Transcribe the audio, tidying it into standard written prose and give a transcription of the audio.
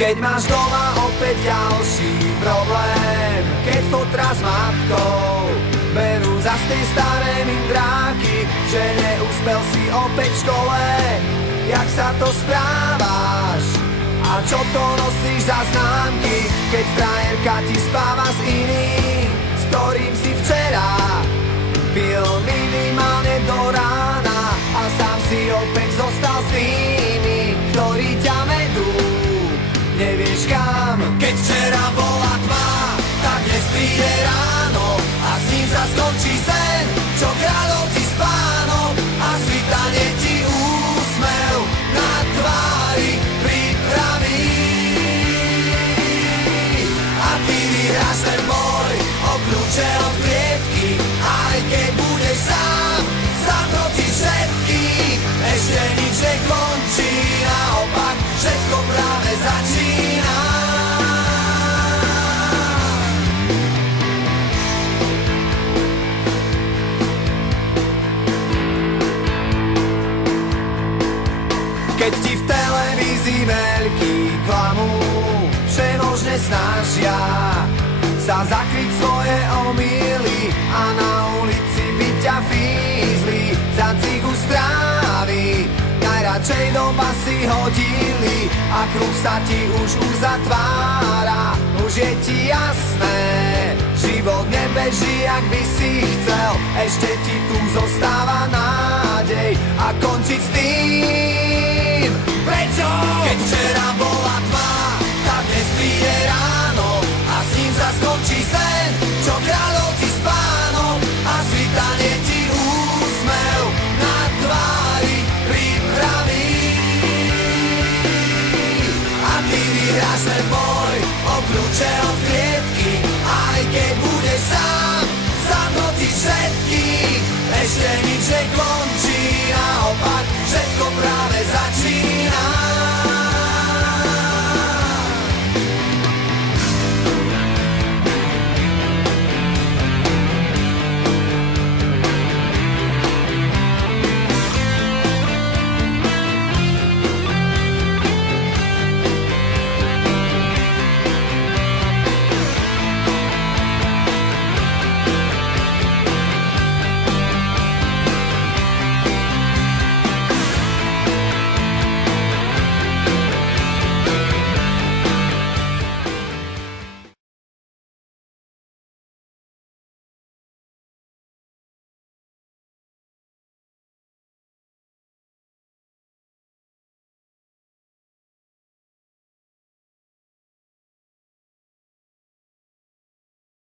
Keď máš doma opäť ďalší problém, keď fotra s matkou berú za tie staré mindráky, že neúspel si opäť v škole. Jak sa to správaš? A čo to nosíš za známky, keď frajerka ti spáva s iným, s ktorým si včera pil minimálne do rána a sám si opäť zostal s tými, ktorí ťa vedú nevieš kam. Keď včera bola tma, tak dnes príde ráno a s ním sa skončí sen, čo kradol ti spánok a svitanie ti úsmev na tvári pripraví. A ty vyhráš ten boj o kľúče od klietky, aj keď budeš sám proti všetkým. Ešte nič nekončí, naopak všetko práve začína. Keď ti v televízii veľký klamú, všemožne snažia sa zakryť svoje omýly a na ulici by ťa fízli za cigu strávy. Najradšej do basy hodili a kruh sa ti už uzatvára. Už je ti jasné, život nebeží, jak by si chcel. Ešte ti tu zostáva nádej a končiť s tým. Prečo? Keď včera bola tma, tak dnes príde ráno a s ním sa skončí sen, čo kradol ti spánok a svitanie ti úsmev na tvári pripraví. A ty vyhráš ten boj o kľúče od klietky, aj keď budeš sám proti všetkým. Ešte nič nekončí,